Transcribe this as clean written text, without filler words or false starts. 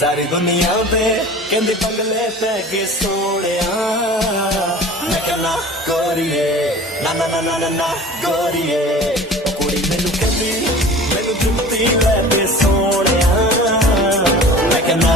सारी दुनिया पे कहंदी पगले पै के सोहणिया मैं कहना गोरीए ना ना ना ना ना ना गोरीए कुड़ी मैनू कहंदी मैनू चुमदी लै ते सोहणिया मैं कहना